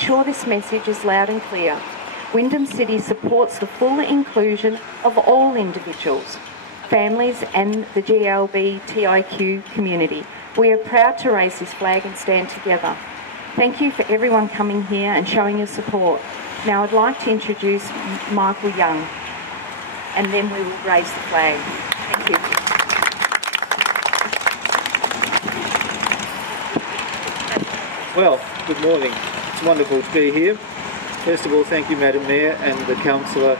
ensure this message is loud and clear. Wyndham City supports the full inclusion of all individuals, families and the QLBTIQ community. We are proud to raise this flag and stand together. Thank you for everyone coming here and showing your support. Now I'd like to introduce Michael Young, and then we will raise the flag. Thank you. Well, good morning. It's wonderful to be here. First of all, thank you, Madam Mayor, and the councillors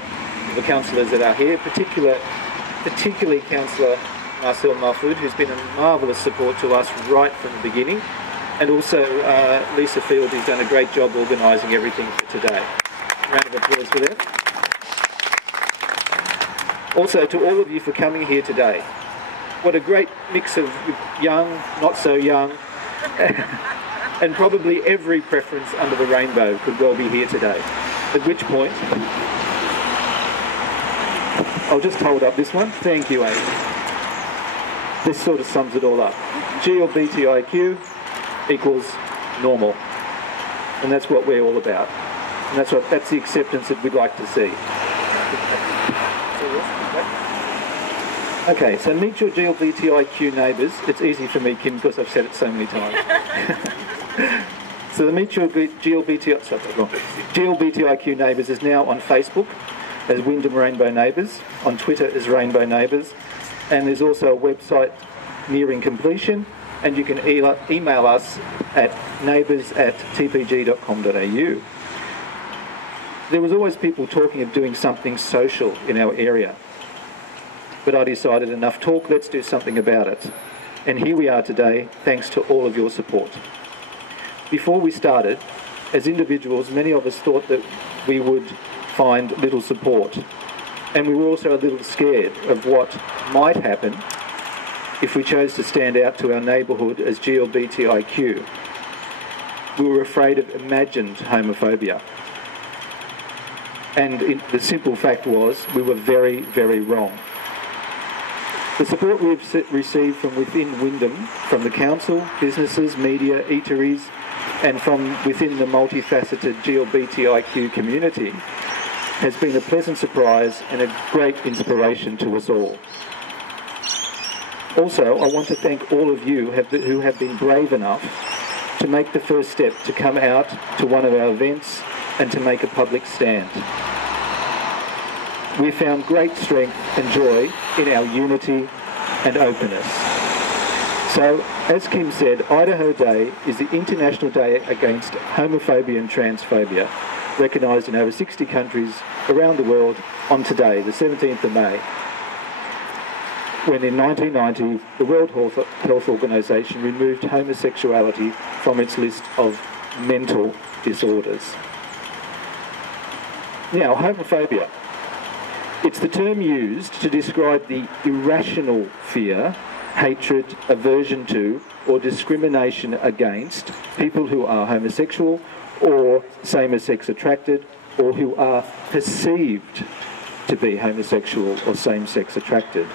that are here, particularly Councillor Marcel Mahfoud, who's been a marvellous support to us right from the beginning, and also Lisa Field, who's done a great job organising everything for today. Round of applause for them. Also, to all of you for coming here today. What a great mix of young, not so young, and probably every preference under the rainbow could well be here today. At which point, I'll just hold up this one. Thank you, Amy. This sort of sums it all up. QLBTIQ equals normal. And that's what we're all about. And that's the acceptance that we'd like to see. Okay, so meet your QLBTIQ neighbours. It's easy for me, Kim, because I've said it so many times. So the Meet Your QLBTIQ Neighbours is now on Facebook as Wyndham Rainbow Neighbours, on Twitter as Rainbow Neighbours, and there's also a website nearing completion, and you can email us at neighbours@tpg.com.au. There was always people talking of doing something social in our area, but I decided enough talk, let's do something about it. And here we are today, thanks to all of your support. Before we started, as individuals, many of us thought that we would find little support. And we were also a little scared of what might happen if we chose to stand out to our neighbourhood as QLBTIQ. We were afraid of imagined homophobia. And the simple fact was, we were very, very wrong. The support we've received from within Wyndham, from the council, businesses, media, eateries, and from within the multifaceted QLBTIQ community has been a pleasant surprise and a great inspiration to us all. Also, I want to thank all of you who have been brave enough to make the first step to come out to one of our events and to make a public stand. We found great strength and joy in our unity and openness. So, as Kim said, IDAHO Day is the International Day Against Homophobia and Transphobia, recognised in over 60 countries around the world on today, the 17th of May, when in 1990 the World Health Organization removed homosexuality from its list of mental disorders. Now, homophobia. It's the term used to describe the irrational fear, hatred, aversion to, or discrimination against people who are homosexual or same-sex attracted, or who are perceived to be homosexual or same-sex attracted.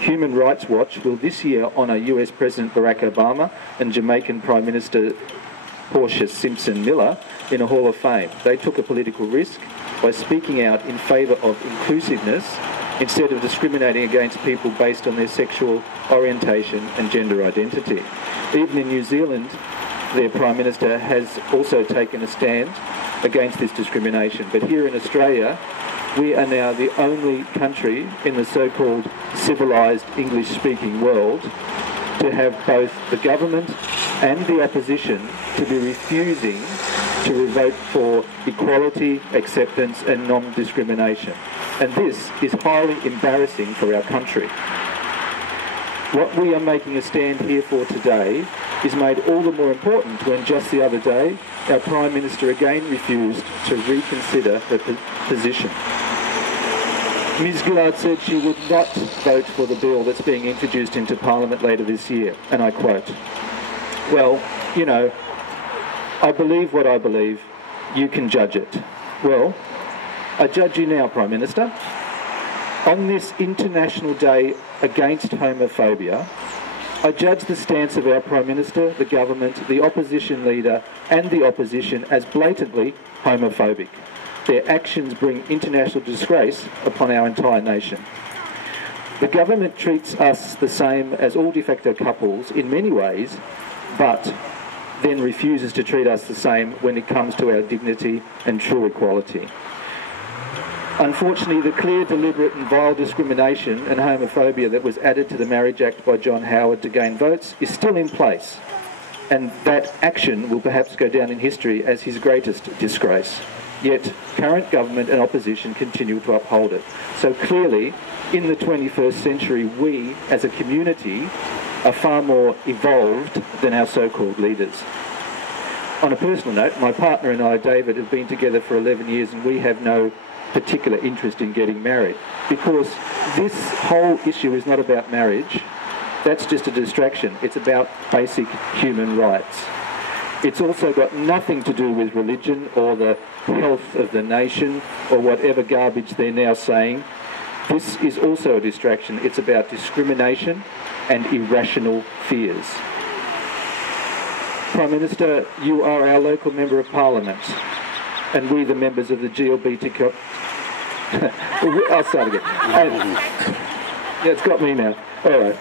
Human Rights Watch will this year honour US President Barack Obama and Jamaican Prime Minister Portia Simpson Miller in a Hall of Fame. They took a political risk by speaking out in favour of inclusiveness instead of discriminating against people based on their sexual orientation and gender identity. Even in New Zealand, their Prime Minister has also taken a stand against this discrimination. But here in Australia, we are now the only country in the so-called civilised English-speaking world to have both the government and the opposition to be refusing to vote for equality, acceptance and non-discrimination. And this is highly embarrassing for our country. What we are making a stand here for today is made all the more important when just the other day our Prime Minister again refused to reconsider her position. Ms Gillard said she would not vote for the bill that's being introduced into Parliament later this year, and I quote, "Well, you know, I believe what I believe, you can judge it." Well, I judge you now, Prime Minister. On this International Day Against Homophobia, I judge the stance of our Prime Minister, the government, the opposition leader and the opposition as blatantly homophobic. Their actions bring international disgrace upon our entire nation. The government treats us the same as all de facto couples in many ways, but then refuses to treat us the same when it comes to our dignity and true equality. Unfortunately, the clear, deliberate and vile discrimination and homophobia that was added to the Marriage Act by John Howard to gain votes is still in place, and that action will perhaps go down in history as his greatest disgrace. Yet, current government and opposition continue to uphold it. So clearly, in the 21st century, we, as a community, are far more evolved than our so-called leaders. On a personal note, my partner and I, David, have been together for 11 years and we have no particular interest in getting married, because this whole issue is not about marriage. That's just a distraction. It's about basic human rights. It's also got nothing to do with religion or the health of the nation or whatever garbage they're now saying. This is also a distraction. It's about discrimination and irrational fears. Prime Minister, you are our local Member of Parliament, and we, the members of the QLBTIQ... I'll start again. Yeah, it's got me now. All right.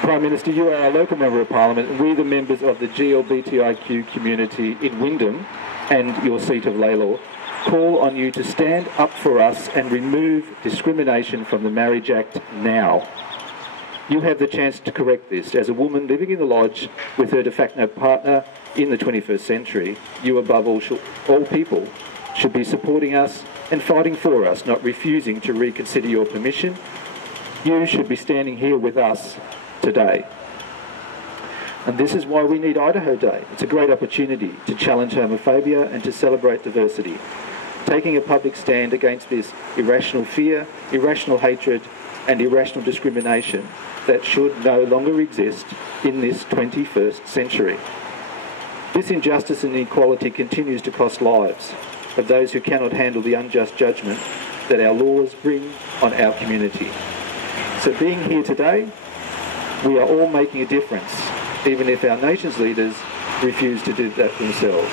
Prime Minister, you are our local Member of Parliament, and we, the members of the QLBTIQ community in Wyndham and your seat of Laylaw, call on you to stand up for us and remove discrimination from the Marriage Act now. You have the chance to correct this. As a woman living in the lodge with her de facto partner in the 21st century, you above all people should be supporting us and fighting for us, not refusing to reconsider your permission. You should be standing here with us today. And this is why we need IDAHO Day. It's a great opportunity to challenge homophobia and to celebrate diversity. Taking a public stand against this irrational fear, irrational hatred and irrational discrimination that should no longer exist in this 21st century. This injustice and inequality continues to cost lives of those who cannot handle the unjust judgment that our laws bring on our community. So being here today, we are all making a difference, even if our nation's leaders refuse to do that themselves.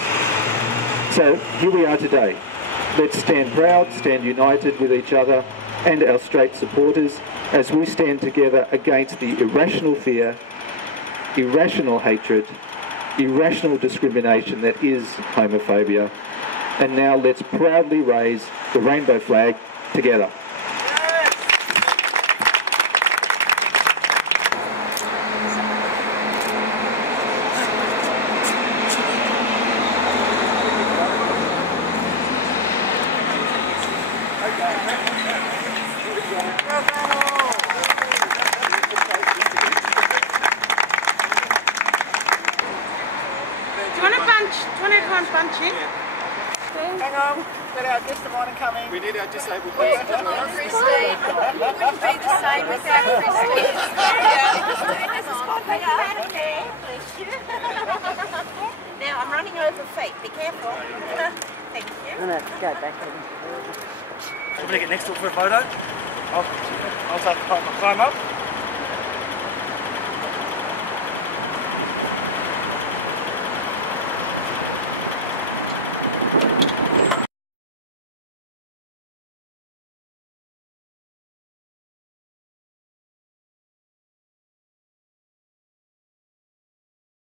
So here we are today. Let's stand proud, stand united with each other and our straight supporters as we stand together against the irrational fear, irrational hatred, irrational discrimination that is homophobia. And now let's proudly raise the rainbow flag together. Hang on, got our disabled coming. We need our disabled person. Yeah, come on, Christine. Wouldn't be the same without Christine. Now I'm running over feet. Be careful. Thank you. I'm going to go back in. I'm going to get next to it for a photo. I'll climb up.